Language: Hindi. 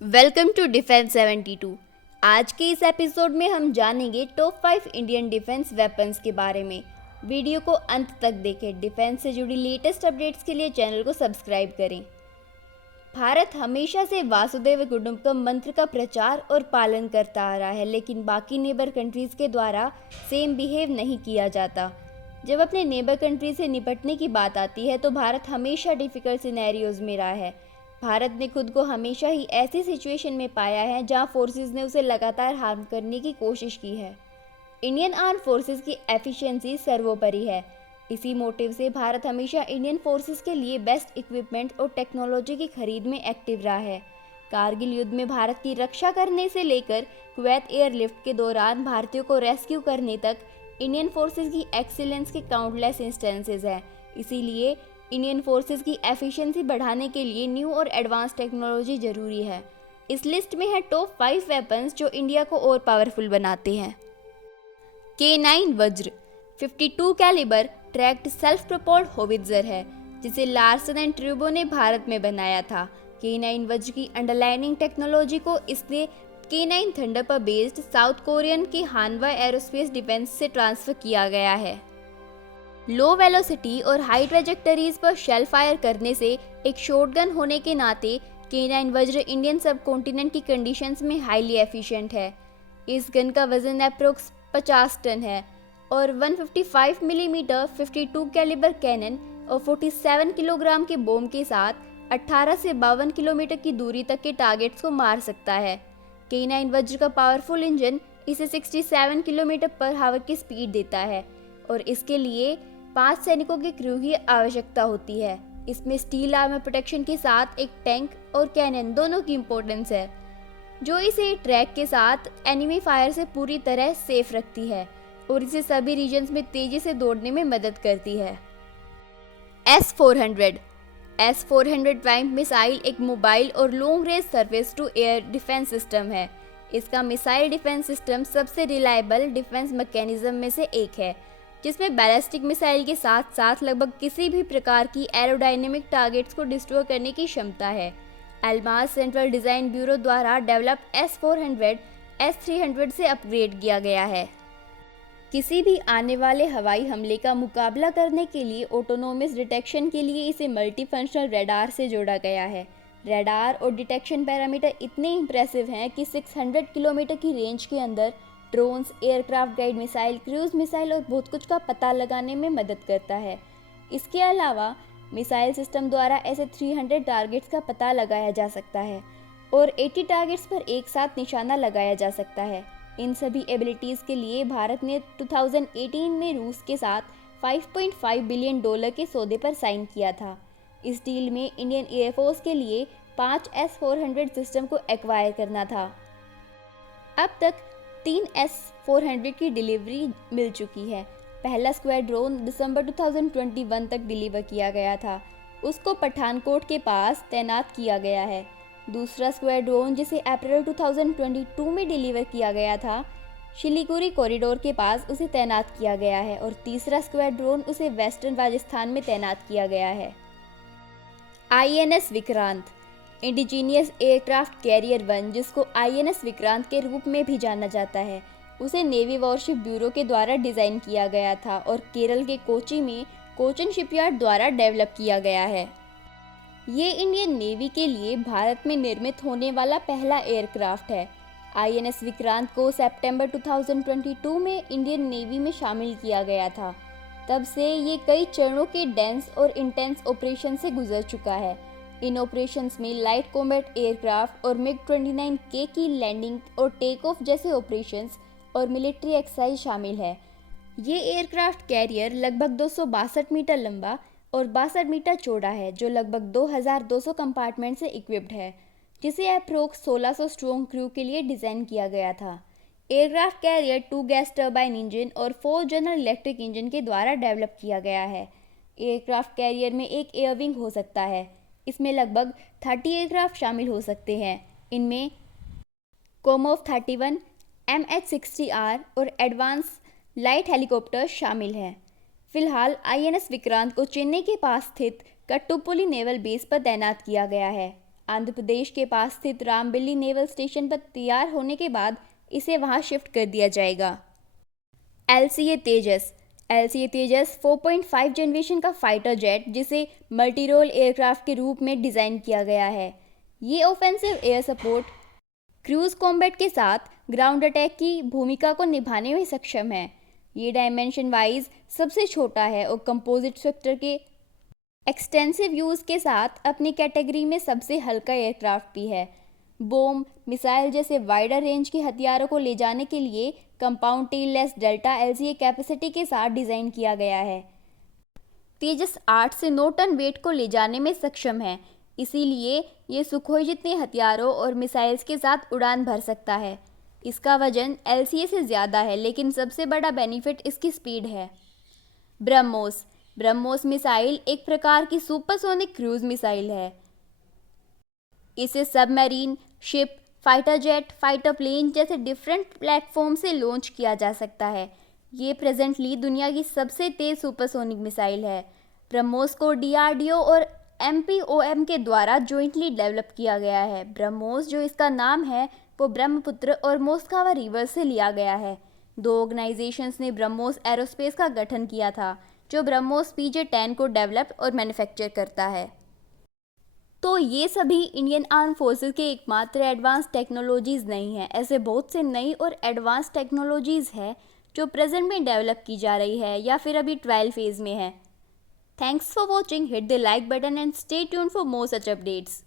Welcome to defence 72। आज के इस एपिसोड में हम जानेंगे टॉप 5 इंडियन डिफेंस वेपन्स के बारे में। वीडियो को अंत तक देखें। डिफेंस से जुड़ी लेटेस्ट अपडेट्स के लिए चैनल को सब्सक्राइब करें। भारत हमेशा से वासुदेव कुटुंबकम मंत्र का प्रचार और पालन करता आ रहा है, लेकिन बाकी नेबर कंट्रीज़ के द्वारा सेम बिहेव नहीं किया जाता। जब अपने नेबर कंट्री से निपटने की बात आती है तो भारत हमेशा डिफ़िकल्ट सिनेरियोज़ में रहा है। भारत ने खुद को हमेशा ही ऐसी सिचुएशन में पाया है जहां फोर्सेस ने उसे लगातार हार्म करने की कोशिश की है। इंडियन आर्म फोर्सेस की एफिशिएंसी सर्वोपरि है। इसी मोटिव से भारत हमेशा इंडियन फोर्सेस के लिए बेस्ट इक्विपमेंट और टेक्नोलॉजी की खरीद में एक्टिव रहा है। कारगिल युद्ध में भारत की रक्षा करने से लेकर कुवैत एयरलिफ्ट के दौरान भारतीयों को रेस्क्यू करने तक इंडियन फोर्सेस की एक्सीलेंस के काउंटलेस इंस्टेंसेस हैं। इसीलिए इंडियन फोर्सेस की एफिशिएंसी बढ़ाने के लिए न्यू और एडवांस टेक्नोलॉजी ज़रूरी है। इस लिस्ट में है टॉप 5 वेपन्स जो इंडिया को और पावरफुल बनाते हैं। K9 वज्र 52 कैलिबर ट्रैक्ड सेल्फ प्रोपोल्ड होवित्जर है, जिसे लार्सन एंड ट्रूबो ने भारत में बनाया था। K9 वज्र की अंडरलाइनिंग टेक्नोलॉजी को इसने K9 थंडर पर बेस्ड साउथ कोरियन के हानवा एरोस्पेस डिफेंस से ट्रांसफ़र किया गया है। लो वेलोसिटी और हाई ट्रेजेक्टरीज पर शेल फायर करने से एक शॉटगन होने के नाते K9 वज्र इंडियन सब कॉन्टिनेंट की कंडीशंस में हाईली एफिशिएंट है। इस गन का वजन अप्रोक्स 50 टन है और 155 मिलीमीटर 52 कैलिबर कैनन और 47 किलोग्राम के बॉम्ब के साथ 18 से 52 किलोमीटर की दूरी तक के टारगेट्स को मार सकता है। K9 वज्र का पावरफुल इंजन इसे 67 किलोमीटर पर हावर की स्पीड देता है और इसके लिए 5 सैनिकों की क्रू की आवश्यकता होती है। इसमें स्टील आर्मर प्रोटेक्शन के साथ एक टैंक और कैनन दोनों की इम्पोर्टेंस है, जो इसे ट्रैक के साथ एनिमी फायर से पूरी तरह सेफ रखती है और इसे सभी रीजन्स में तेजी से दौड़ने में मदद करती है। S-400 प्राइम मिसाइल एक मोबाइल और long range surface to air defence system है। इसका मिसाइल डिफेंस सिस्टम सबसे रिलायबल डिफेंस मैकेनिज्म में से एक है, जिसमें बैलिस्टिक मिसाइल के साथ साथ लगभग किसी भी प्रकार की एरोडायनेमिक टारगेट्स को डिस्ट्रॉय करने की क्षमता है। अल्मास सेंट्रल डिज़ाइन ब्यूरो द्वारा डेवलप्ड S-400 S-300 से अपग्रेड किया गया है। किसी भी आने वाले हवाई हमले का मुकाबला करने के लिए ऑटोनोमस डिटेक्शन के लिए इसे मल्टी फंक्शनल रडार से जोड़ा गया है। रडार और डिटेक्शन पैरामीटर इतने इंप्रेसिव हैं कि 600 किलोमीटर की रेंज के अंदर drones, aircraft guide missile, cruise missile और बहुत कुछ का पता लगाने में मदद करता है। इसके अलावा मिसाइल सिस्टम द्वारा ऐसे 300 टारगेट्स का पता लगाया जा सकता है और 80 टारगेट्स पर एक साथ निशाना लगाया जा सकता है। इन सभी एबिलिटीज़ के लिए भारत ने 2018 में रूस के साथ $5.5 बिलियन के सौदे पर साइन किया था। इस डील में इंडियन एयरफोर्स के लिए 5 S-400 सिस्टम को एक्वायर करना था। अब तक 3 S-400 की डिलीवरी मिल चुकी है। पहला स्क्वाड्रोन दिसंबर 2021 तक डिलीवर किया गया था। उसको पठानकोट के पास तैनात किया गया है। दूसरा स्क्वाड्रोन, जिसे अप्रैल 2022 में डिलीवर किया गया था, शिलीगुड़ी कॉरिडोर के पास उसे तैनात किया गया है और तीसरा स्क्वाड्रोन उसे वेस्टर्न राजस्थान में तैनात किया गया है। INS Vikrant indigenous aircraft carrier 1, जिसको INS विक्रांत के रूप में भी जाना जाता है, उसे नेवी वॉरशिप ब्यूरो के द्वारा डिज़ाइन किया गया था और केरल के कोची में कोचन शिपयार्ड द्वारा डेवलप किया गया है। ये इंडियन नेवी के लिए भारत में निर्मित होने वाला पहला एयरक्राफ्ट है। INS विक्रांत को सितंबर 2022 में इंडियन नेवी में शामिल किया गया था। तब से ये कई चरणों के डेंस और इंटेंस ऑपरेशन से गुजर चुका है। इन ऑपरेशंस में लाइट कॉम्बैट एयरक्राफ्ट और MiG-29K की लैंडिंग और टेक ऑफ जैसे ऑपरेशंस और मिलिट्री एक्सरसाइज शामिल है। ये एयरक्राफ्ट कैरियर लगभग 262 मीटर लंबा और 62 मीटर चौड़ा है, जो लगभग 2200 कंपार्टमेंट से इक्विप्ड है, जिसे अप्रोक्स 1600 स्ट्रॉन्ग क्रू के लिए डिज़ाइन किया गया था। Aircraft carrier 2 gas turbine engine और 4 जनरल इलेक्ट्रिक इंजन के द्वारा डेवलप किया गया है। एयरक्राफ्ट कैरियर में एक एयरविंग हो सकता है। इसमें लगभग 30 एयरक्राफ्ट शामिल हो सकते हैं। इनमें कोमोव 31, MH-60R और एडवांस लाइट हेलीकॉप्टर शामिल हैं। फिलहाल INS विक्रांत को चेन्नई के पास स्थित कट्टुपुली नेवल बेस पर तैनात किया गया है। आंध्र प्रदेश के पास स्थित रामबिल्ली नेवल स्टेशन पर तैयार होने के बाद इसे वहां शिफ्ट कर दिया जाएगा। LCA तेजस। LCA तेजस 4.5 जनरेशन का फाइटर जेट जिसे मल्टी रोल एयरक्राफ्ट के रूप में डिज़ाइन किया गया है। ये offensive air support, cruise combat के साथ ग्राउंड अटैक की भूमिका को निभाने में सक्षम है। ये डायमेंशन वाइज सबसे छोटा है और कंपोजिट स्ट्रक्चर के एक्सटेंसिव यूज़ के साथ अपनी कैटेगरी में सबसे हल्का एयरक्राफ्ट भी है। बॉम्ब, मिसाइल जैसे वाइडर रेंज के हथियारों को ले जाने के लिए compound tell-less delta LCA capacity के साथ डिज़ाइन किया गया है। तेजस 8 से 9 टन वेट को ले जाने में सक्षम है, इसीलिए ये सुखोई जितने हथियारों और मिसाइल्स के साथ उड़ान भर सकता है। इसका वजन LCA से ज़्यादा है, लेकिन सबसे बड़ा बेनिफिट इसकी स्पीड है। ब्रह्मोस। ब्रह्मोस मिसाइल एक प्रकार की सुपरसोनिक क्रूज मिसाइल है। इसे submarine, ship, fighter jet, fighter plane जैसे डिफरेंट प्लेटफॉर्म से लॉन्च किया जा सकता है। ये प्रेजेंटली दुनिया की सबसे तेज़ सुपरसोनिक मिसाइल है। ब्रह्मोस को DRDO और MPOM के द्वारा जॉइंटली डेवलप किया गया है। ब्रह्मोस जो इसका नाम है वो ब्रह्मपुत्र और मोस्कावा रिवर से लिया गया है। 2 ऑर्गेनाइजेशंस ने ब्रह्मोस एरोस्पेस का गठन किया था, जो ब्रह्मोस PJ-10 को डेवलप और मैन्युफैक्चर करता है। तो ये सभी इंडियन आर्म फोर्सेस के एकमात्र एडवांस टेक्नोलॉजीज़ नहीं हैं। ऐसे बहुत से नई और एडवांस टेक्नोलॉजीज़ हैं जो प्रेजेंट में डेवलप की जा रही है या फिर अभी ट्रायल फेज़ में है। Thanks for watching, hit the like button and stay tuned for more such updates.